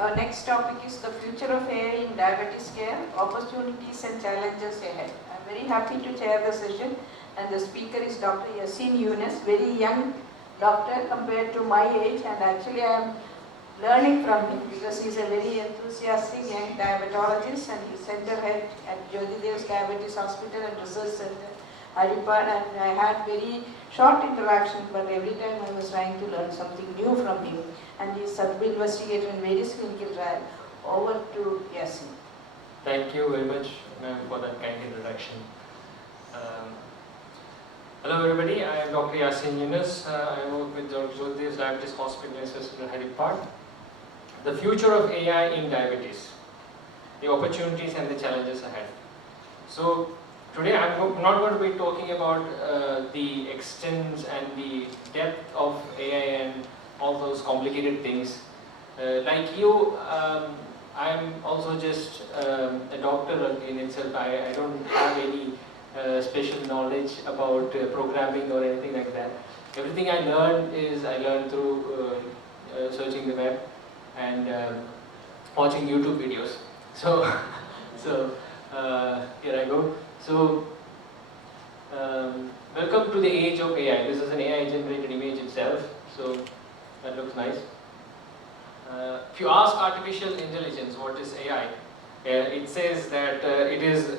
Our next topic is the future of AI in diabetes care, opportunities and challenges ahead. I am very happy to chair the session, and the speaker is Dr. Yaseen Unes, very young doctor compared to my age, and actually I am learning from him because he is a very enthusiastic young diabetologist and he is center head at Jyotidev's Diabetes Hospital and Research Center, Haripad, and I had very short interaction, but every time I was trying to learn something new from him, and he is sub-investigator in various clinical trials. Over to Yaseen. Thank you very much, ma'am, for that kind introduction. Hello everybody, I am Dr. Yaseen Unes. I work with Dr.Yaseen's Diabetes Hospital in Haripad. The future of AI in diabetes, the opportunities and the challenges ahead. So today I'm not going to be talking about the extent and the depth of AI and all those complicated things. Like you, I'm also just a doctor in itself. I don't have any special knowledge about programming or anything like that. Everything I learned through searching the web and watching YouTube videos. So, here I go. So, welcome to the age of AI. This is an AI-generated image itself. So, that looks nice. If you ask artificial intelligence what is AI, it says that it is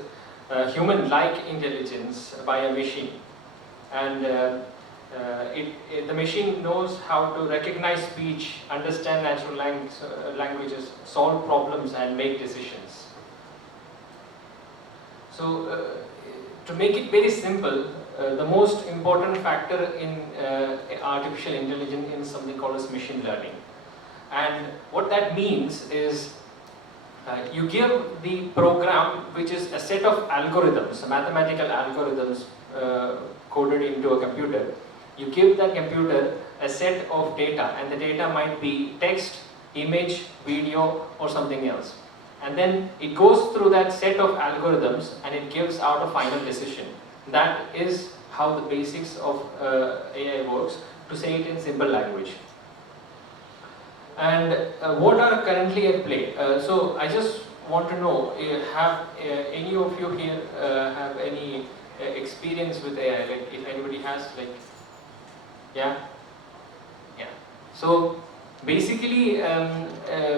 human-like intelligence by a machine, and the machine knows how to recognize speech, understand natural languages, solve problems, and make decisions. So, to make it very simple, the most important factor in artificial intelligence is something called as machine learning. And what that means is you give the program, which is a set of algorithms, mathematical algorithms coded into a computer. You give that computer a set of data, and the data might be text, image, video, or something else. And then it goes through that set of algorithms and it gives out a final decision. That is how the basics of AI works, to say it in simple language. And what are currently at play? So I just want to know, have any of you here have any experience with AI? Like, if anybody has, like, yeah? So basically,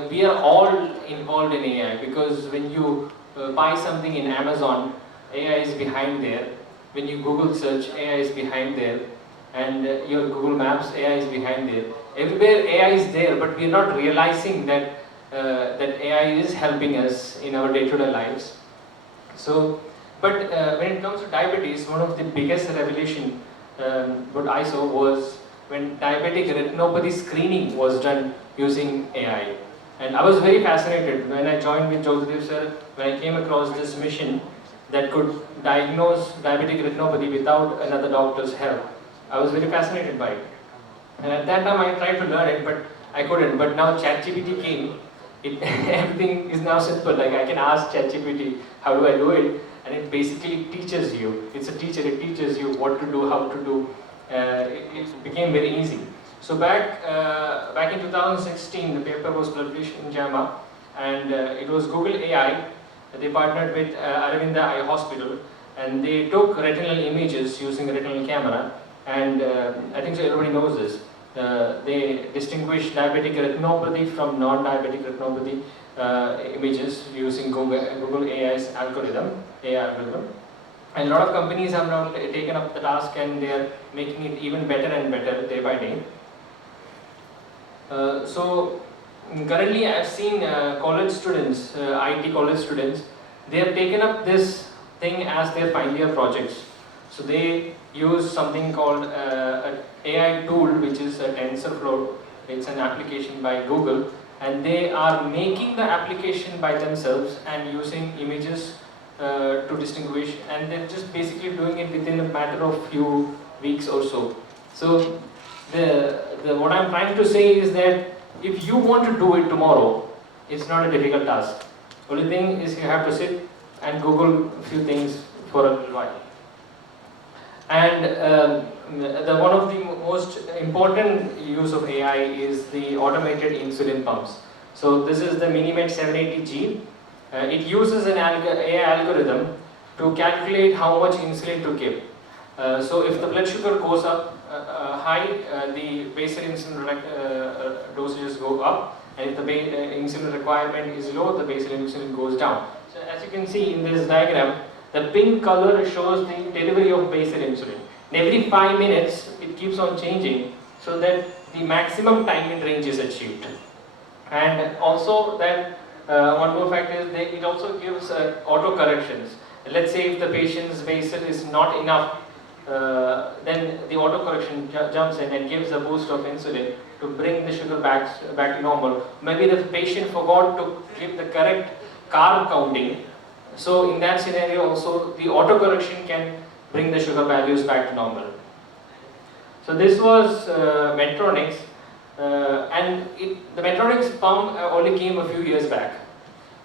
we are all involved in AI, because when you buy something in Amazon, AI is behind there. When you Google search, AI is behind there. And your Google Maps, AI is behind there. Everywhere AI is there, but we are not realizing that that AI is helping us in our day-to-day lives. So, but when it comes to diabetes, one of the biggest revelation what I saw was when diabetic retinopathy screening was done using AI. And I was very fascinated when I joined with Joseph sir, when I came across this machine that could diagnose diabetic retinopathy without another doctor's help. I was very fascinated by it. And at that time I tried to learn it, but I couldn't. But now ChatGPT came, everything is now simple. Like, I can ask ChatGPT, how do I do it? And it basically teaches you. It's a teacher, it teaches you what to do, how to do. It became very easy. So back in 2016, the paper was published in JAMA, and it was Google AI. They partnered with Aravinda Eye Hospital, and they took retinal images using a retinal camera. And I think so everybody knows this. They distinguish diabetic retinopathy from non-diabetic retinopathy images using Google AI's algorithm, AI algorithm. And a lot of companies have now taken up the task, and they are making it even better and better day by day. So currently I have seen college students, IT college students, they have taken up this thing as their final year projects. So they use something called an AI tool, which is a TensorFlow. It's an application by Google, and they are making the application by themselves and using images to distinguish, and they're just basically doing it within a matter of few weeks or so. So what I'm trying to say is that if you want to do it tomorrow, it's not a difficult task. Only thing is you have to sit and Google a few things for a little while. And one of the most important use of AI is the automated insulin pumps. So this is the Minimed 780 gene. It uses an AI algorithm to calculate how much insulin to give. So if the blood sugar goes up high, the basal insulin dosages go up, and if the insulin requirement is low, the basal insulin goes down. So as you can see in this diagram, the pink color shows the delivery of basal insulin. And every 5 minutes, it keeps on changing so that the maximum time in range is achieved. And also that one more fact is that it also gives auto corrections. Let's say if the patient's basal is not enough, then the auto correction jumps in and gives a boost of insulin to bring the sugar back to normal. Maybe the patient forgot to give the correct carb counting. So in that scenario also the auto correction can bring the sugar values back to normal. So this was Medtronic's, and the Medtronic's pump only came a few years back,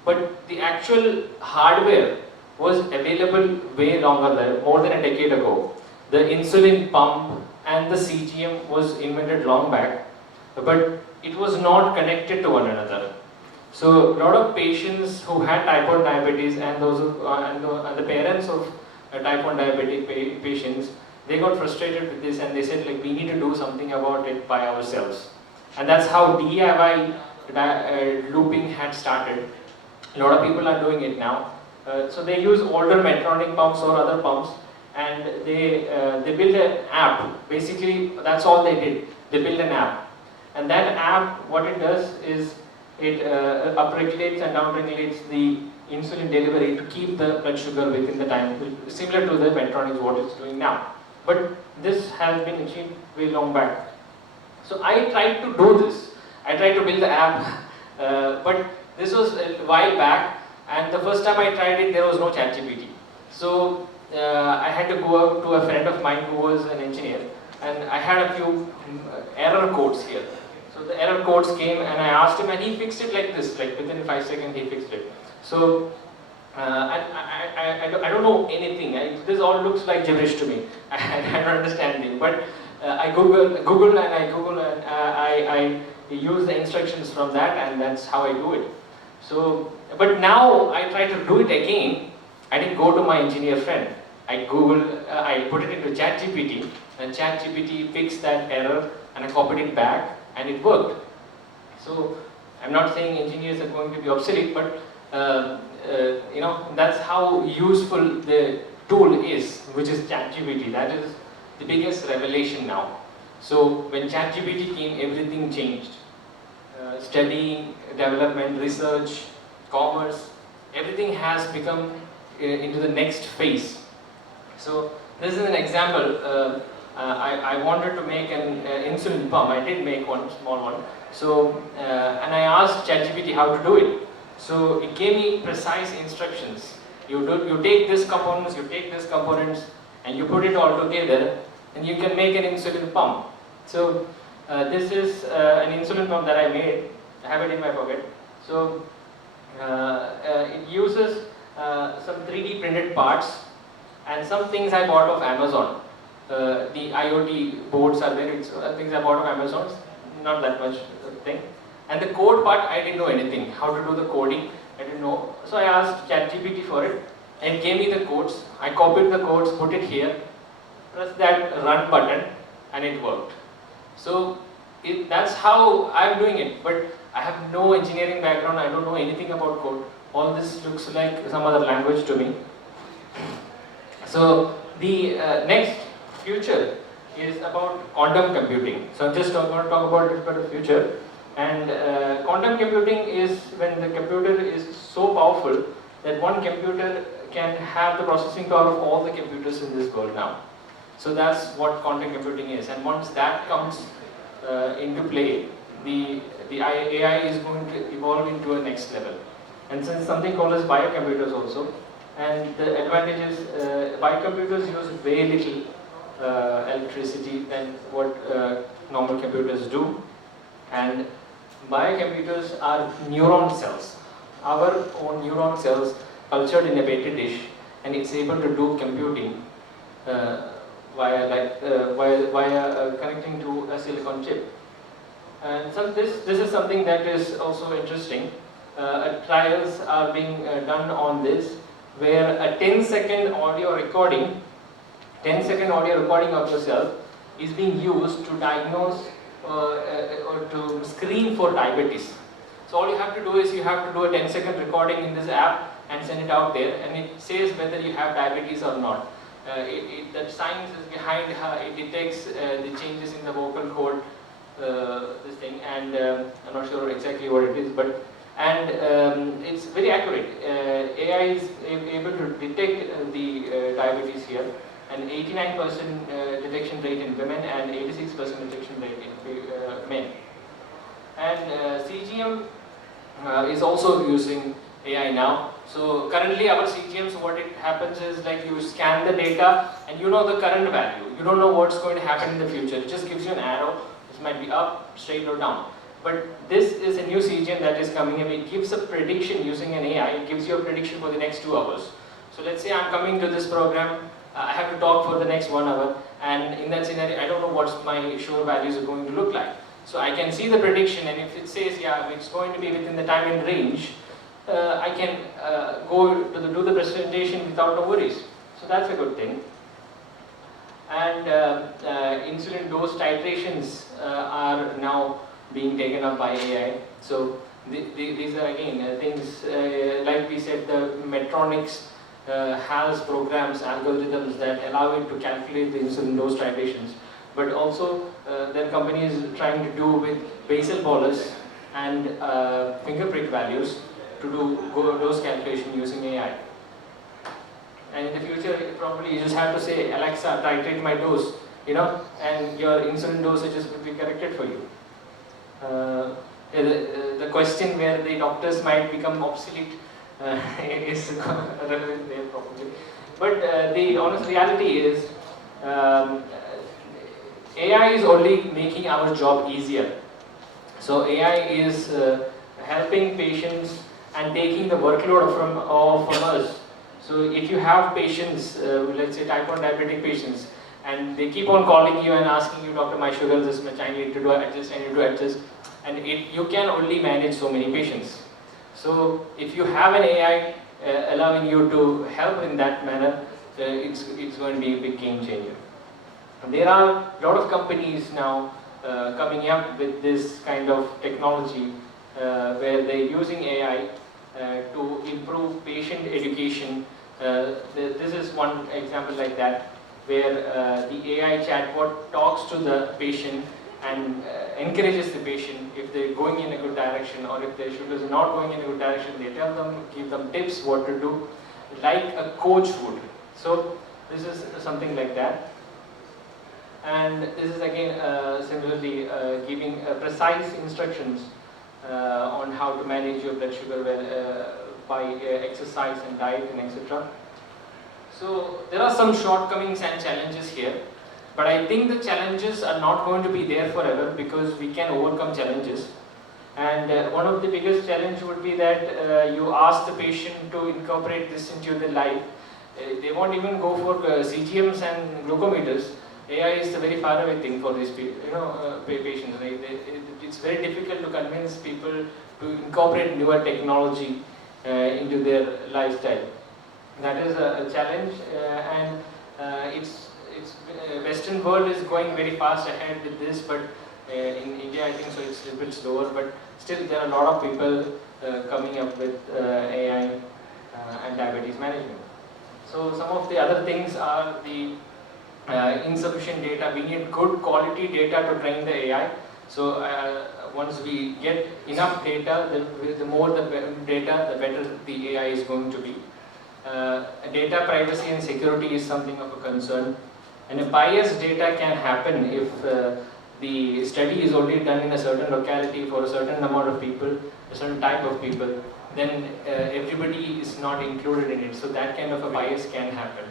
but the actual hardware was available way longer, more than a decade ago. The insulin pump and the CGM was invented long back, but it was not connected to one another. So a lot of patients who had type 1 diabetes and the parents of type 1 diabetic patients, they got frustrated with this and they said, like, we need to do something about it by ourselves. And that's how DIY looping had started. A lot of people are doing it now. So they use older Medtronic pumps or other pumps, and they build an app. Basically, that's all they did. They built an app, and that app, what it does is it upregulates and downregulates the insulin delivery to keep the blood sugar within the time, similar to the Medtronic what it's doing now. But this has been achieved way long back. So I tried to do this. I tried to build the app, but this was a while back. And the first time I tried it, there was no ChatGPT. So I had to go out to a friend of mine who was an engineer, and I had a few error codes here. So the error codes came, and I asked him, and he fixed it like this, like within 5 seconds he fixed it. So I don't know anything. This all looks like gibberish to me. I don't understand it. But I Google and I use the instructions from that, and that's how I do it. So, but now I try to do it again. I didn't go to my engineer friend. I put it into ChatGPT, and ChatGPT fixed that error, and I copied it back, and it worked. So, I'm not saying engineers are going to be obsolete, but that's how useful the tool is, which is ChatGPT. That is the biggest revelation now. So, when ChatGPT came, everything changed. Studying, development, research, commerce, everything has become into the next phase. So this is an example. I wanted to make an insulin pump. I did make one, small one. So and I asked ChatGPT how to do it. So it gave me precise instructions. You take this components, you take this components, and you put it all together, and you can make an insulin pump. So this is an insulin pump that I made. I have it in my pocket. So it uses some 3D printed parts and some things I bought off Amazon. The IoT boards are there. It's things I bought off Amazon. Not that much thing. And the code part, I didn't know anything. How to do the coding, I didn't know. So I asked ChatGPT for it, and it gave me the codes. I copied the codes, put it here, press that run button, and it worked. So that's how I'm doing it. But I have no engineering background. I don't know anything about code. All this looks like some other language to me. So the next future is about quantum computing. So I'm just going to talk about this about the future. And quantum computing is when the computer is so powerful that one computer can have the processing power of all the computers in this world now. So that's what quantum computing is. And once that comes into play, the AI is going to evolve into a next level. And since something called as biocomputers also, and the advantage is biocomputers use very little electricity than what normal computers do. And biocomputers are neuron cells, our own neuron cells cultured in a petri dish, and it's able to do computing via connecting to a silicon chip. And so this is something that is also interesting. Trials are being done on this, where a 10-second audio recording, 10-second audio recording of yourself is being used to diagnose or to screen for diabetes. So all you have to do is you have to do a 10-second recording in this app and send it out there, and it says whether you have diabetes or not. The science is behind how it detects the changes in the vocal cord, this thing, and I'm not sure exactly what it is, but it's very accurate. AI is able to detect the diabetes here, and 89% detection rate in women and 86% detection rate in men. And CGM is also using AI now. So currently our CGMs, what it happens is like you scan the data and you know the current value. You don't know what's going to happen in the future. It just gives you an arrow. This might be up, straight or down. But this is a new CGM that is coming in. It gives a prediction using an AI. It gives you a prediction for the next 2 hours. So let's say I'm coming to this program. I have to talk for the next 1 hour. And in that scenario, I don't know what my sure values are going to look like. So I can see the prediction, and if it says, yeah, it's going to be within the time and range, I can go to do the presentation without no worries. So that's a good thing. And insulin dose titrations are now being taken up by AI. So these are again things like we said, the Medtronics has programs, algorithms that allow it to calculate the insulin dose titrations. But also there are companies trying to do with basal bolus and finger prick values to do dose calculation using AI. And in the future, probably you just have to say, Alexa, titrate my dose, and your insulin dosages will be corrected for you. The question where the doctors might become obsolete is relevant there probably. But the honest reality is, AI is only making our job easier. So AI is helping patients and taking the workload from us. So if you have patients, let's say type 1 diabetic patients, and they keep on calling you and asking you, doctor, my sugar is this much, I need to do adjust, I need to adjust, and you can only manage so many patients. So if you have an AI allowing you to help in that manner, it's going to be a big game changer. There are a lot of companies now coming up with this kind of technology where they're using AI to improve patient education. This is one example like that, where the AI chatbot talks to the patient and encourages the patient if they're going in a good direction, or if their sugar is not going in a good direction, they tell them, give them tips what to do, like a coach would. So this is something like that. And this is again similarly giving precise instructions on how to manage your blood sugar by exercise and diet and etc. So there are some shortcomings and challenges here, but I think the challenges are not going to be there forever because we can overcome challenges. And one of the biggest challenge would be that you ask the patient to incorporate this into their life. They won't even go for CGMs and glucometers. AI is a very far away thing for these patients. It's very difficult to convince people to incorporate newer technology into their lifestyle. That is a challenge, and Western world is going very fast ahead with this, but in India I think so it's a bit slower, but still there are a lot of people coming up with AI and diabetes management. So some of the other things are the insufficient data. We need good quality data to train the AI. So once we get enough data, the more the data, the better the AI is going to be. Data privacy and security is something of a concern. And a biased data can happen if the study is only done in a certain locality for a certain amount of people, a certain type of people, then everybody is not included in it. So that kind of a bias can happen.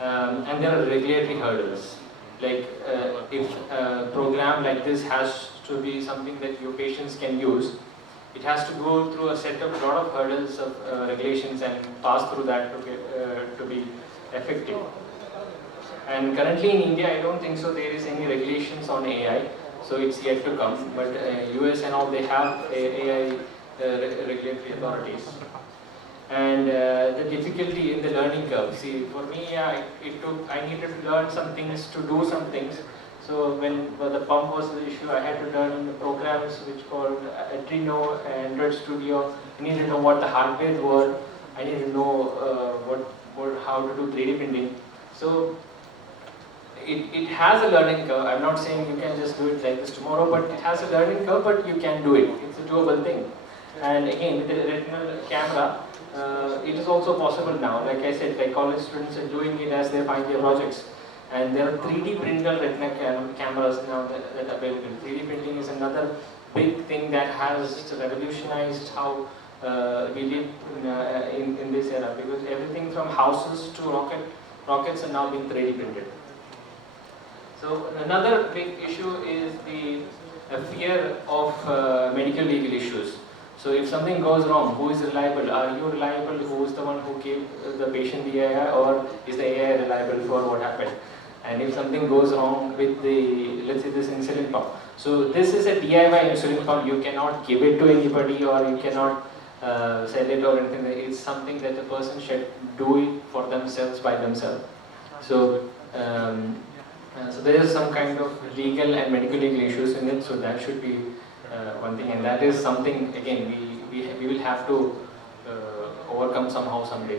And there are regulatory hurdles. Like if a program like this has to be something that your patients can use, it has to go through a set of lot of hurdles of regulations and pass through that to be effective. And currently in India, I don't think so there is any regulations on AI. so it's yet to come. But US and all, they have AI regulatory authorities. And the difficulty in the learning curve. See, for me, yeah, I needed to learn some things to do some things. So when the pump was the issue, I had to learn the programs which called Adreno, Android Studio. I needed to know what the hardware were. I needed to know how to do 3D printing. So it has a learning curve. I'm not saying you can just do it like this tomorrow, but it has a learning curve, but you can do it. It's a doable thing. And again, with the retinal camera, it is also possible now. Like I said, like college students are doing it as their final year projects. And there are 3D printer retina cameras now that are available. 3D printing is another big thing that has revolutionized how we live in this era, because everything from houses to rockets are now being 3D printed. So another big issue is the fear of medical legal issues. So if something goes wrong, who is reliable? Are you reliable? Who is the one who gave the patient the AI, or is the AI reliable for what happened? And if something goes wrong with the, let's say, this insulin pump. So this is a DIY insulin pump. You cannot give it to anybody, or you cannot sell it or anything. It's something that the person should do it for themselves by themselves. So so there is some kind of legal and medical legal issues in it. So that should be one thing, and that is something again we will have to overcome somehow someday.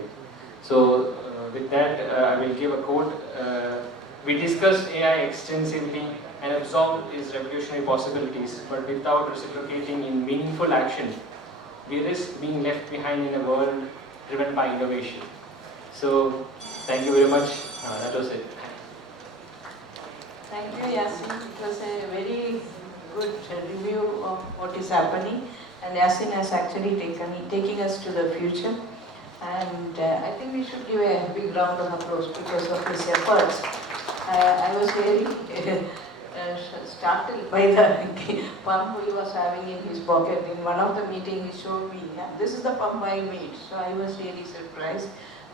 So with that, I will give a quote. We discussed AI extensively and absorbed its revolutionary possibilities, but without reciprocating in meaningful action, we risk being left behind in a world driven by innovation. So thank you very much. That was it. Thank you, Yaseen. It was a very good review of what is happening, and Yaseen has actually taking us to the future. And I think we should give a big round of applause because of his efforts. I was very startled by the pump he was having in his pocket. In one of the meetings, he showed me, yeah, this is the pump I made. So I was really surprised.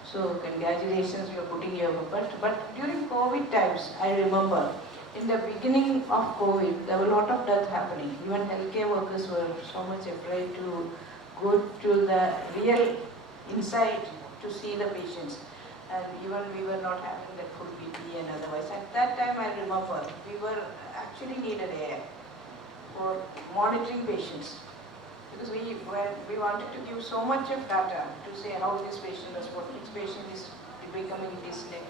So congratulations, you are putting your effort. But during COVID times, I remember, in the beginning of COVID, there were a lot of death happening. Even healthcare workers were so much afraid to go to the real inside to see the patients. And even we were not having that full PPE and otherwise. At that time, I remember, we were actually needed AI for monitoring patients. Because we wanted to give so much of data to say how this patient is, which patient is becoming dyslect,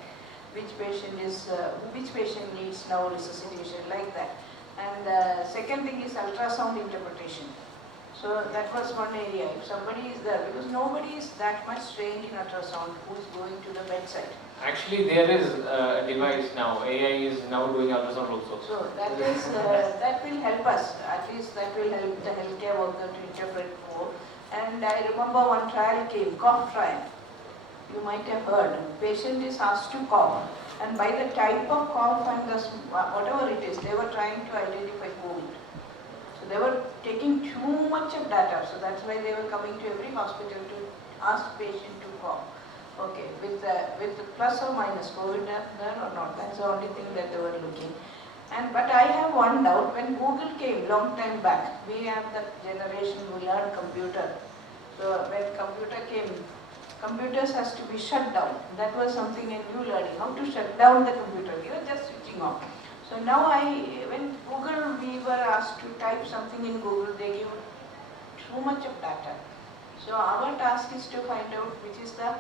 which patient needs now resuscitation, like that. And second thing is ultrasound interpretation. So that was one area. If somebody is there, because nobody is that much trained in ultrasound who is going to the bedside. Actually, there is a device now. AI is now doing ultrasound also. So that is that will help us. At least that will help the healthcare worker to interpret more. And I remember one trial came, cough trial. You might have heard. Patient is asked to cough, and by the type of cough and whatever it is, they were trying to identify COVID. So they were taking too much of data. So that's why they were coming to every hospital to ask patient to cough. Okay, with the plus or minus COVID there or not, that's the only thing that they were looking. But I have one doubt. When Google came long time back, we have the generation who learned computer. So when computer came, computers has to be shut down. That was something a new learning, how to shut down the computer. You were just switching off. So now when Google, we were asked to type something in Google, they give too much of data. So our task is to find out which is the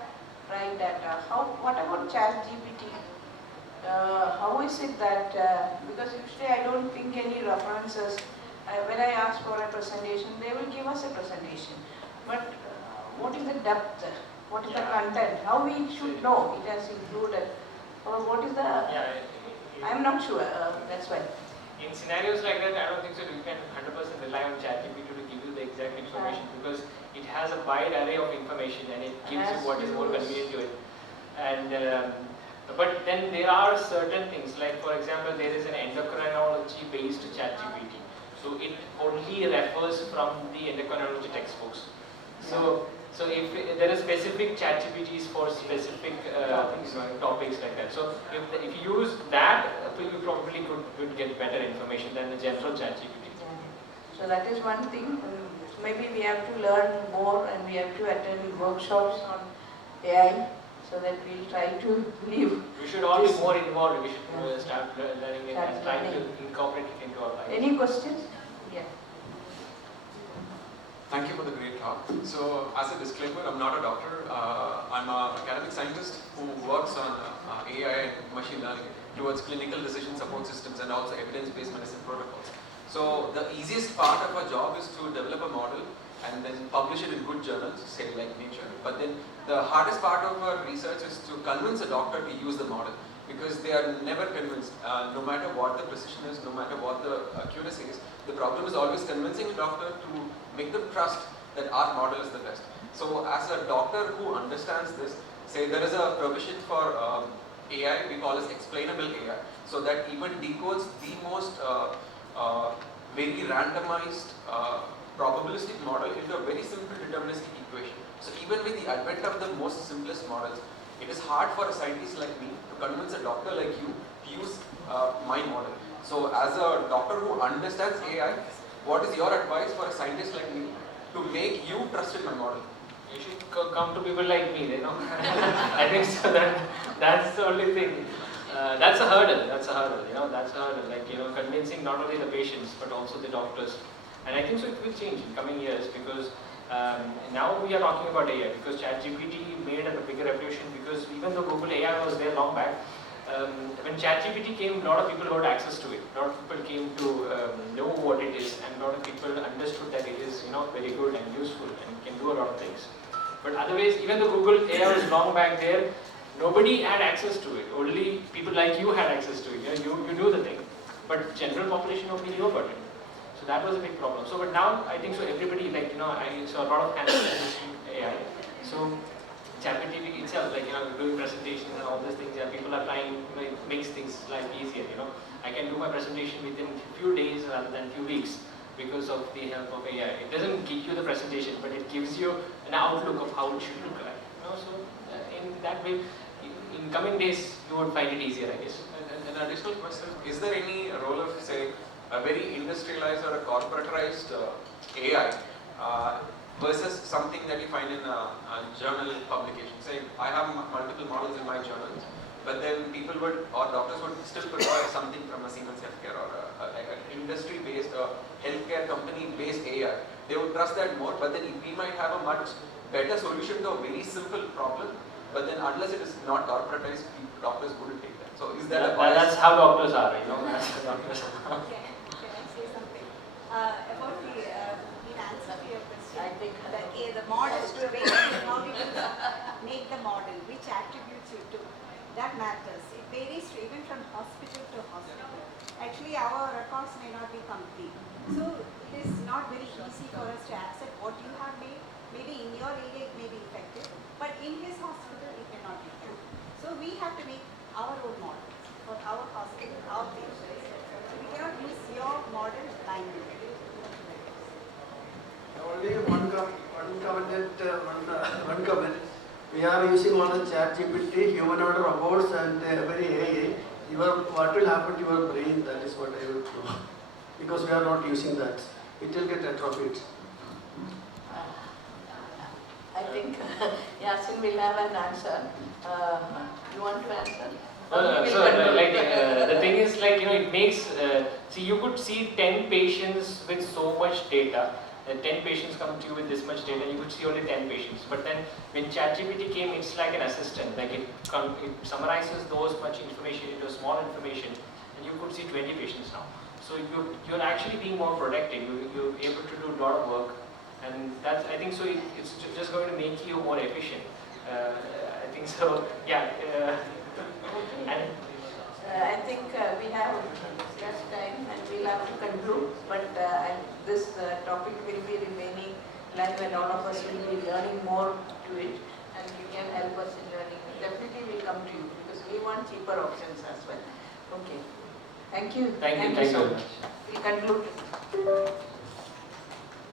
right data. What about ChatGPT? How is it that, because usually I don't think any references, when I ask for a presentation, they will give us a presentation. But what is the depth? What is the content? How we should know it has included? Or what is the... I'm not sure, that's why. In scenarios like that, I don't think so you can 100% rely on ChatGPT to give you the exact information, because it has a wide array of information and it gives you what is more convenient to it. And but then there are certain things, like for example, there is an endocrinology based ChatGPT. So it only refers from the endocrinology textbooks. So if there are specific chat GPTs for specific topics like that. So if you use that, you probably could get better information than the general chat GPT. So that is one thing. Maybe we have to learn more and we have to attend workshops on AI so that we'll try to live. We should all be more involved. We should start learning it and trying to incorporate it into our life. Any questions? Yeah. Thank you for the great talk. So, as a disclaimer, I'm not a doctor. I'm an academic scientist who works on AI and machine learning towards clinical decision support systems and also evidence-based medicine protocols. So, the easiest part of our job is to develop a model and then publish it in good journals, say like Nature. But then the hardest part of our research is to convince a doctor to use the model, because they are never convinced, no matter what the precision is, no matter what the accuracy is. The problem is always convincing a doctor to make them trust that our model is the best. So as a doctor who understands this, say there is a provision for AI we call as explainable AI, so that even decodes the most very randomized probabilistic model into a very simple deterministic equation. So even with the advent of the most simplest models, it is hard for a scientist like me to convince a doctor like you to use my model. So as a doctor who understands AI, what is your advice for a scientist like me to make you trust in my model? You should come to people like me, you know. I think so that's the only thing. That's a hurdle, that's a hurdle, you know, that's a hurdle. Like, you know, convincing not only the patients but also the doctors. And I think so it will change in coming years, because now we are talking about AI because ChatGPT made a bigger revolution, because even though Google AI was there long back, when ChatGPT came, a lot of people got access to it. A lot of people came to know what it is, and a lot of people understood that it is, you know, very good and useful and can do a lot of things. But otherwise, even though Google AI was long back there, nobody had access to it. Only people like you had access to it. You knew the thing, but general population nobody knew about it. So that was a big problem. So, but now I think so everybody, like, you know, I saw a lot of hands using AI. So ChatGPT itself, like, you know, doing presentations and all these things, yeah, people are trying, you know, it makes things life easier, you know. I can do my presentation within a few days rather than few weeks because of the help of AI. It doesn't give you the presentation, but it gives you an outlook of how it should look like, you know. So in that way, in coming days, you would find it easier, I guess. And an additional question, is there any role of, say, a very industrialized or a corporatized AI versus something that you find in a journal publication? Say, I have multiple models in my journals, but then people would, or doctors would still prefer something from a Siemens Healthcare or like an industry-based, healthcare company-based AI. They would trust that more, but then we might have a much better solution to a very simple problem, but then unless it is not corporatized, doctors wouldn't take that. So is that a bias? That's how doctors are, you know. That's how doctors are. Can I say something? About the, in answer to your question, I think the model, how we will make the model, which attributes you to, that matters. It varies even from hospital to hospital. Actually, our records may not be complete. So it is not very easy for us to accept what you have made. Maybe in your area it may be effective, but in his hospital it may not be effective. So we have to make our own models for our hospital, our patients. We cannot use your model blindly. Only one comment. We are using all the ChatGPT, humanoid robots, and very AI. What will happen to your brain? That is what I would know. Because we are not using that, it will get atrophied. I think Yaseen will have an answer. You want to answer? The thing is, like, you know, it makes, see, you could see 10 patients with so much data, 10 patients come to you with this much data, you could see only 10 patients. But then when ChatGPT came, it's like an assistant, like it summarizes those much information into small information, and you could see 20 patients now. So you're actually being more productive, you're able to do a lot of work, and that's, I think so, it's just going to make you more efficient. I think so, yeah. And I think we have less time and we'll have to conclude, but this topic will be remaining live and all of us will be learning more to it, and you can help us in learning. Definitely we'll come to you because we want cheaper options as well. Okay. Thank you. Thank you so much. much. We'll conclude.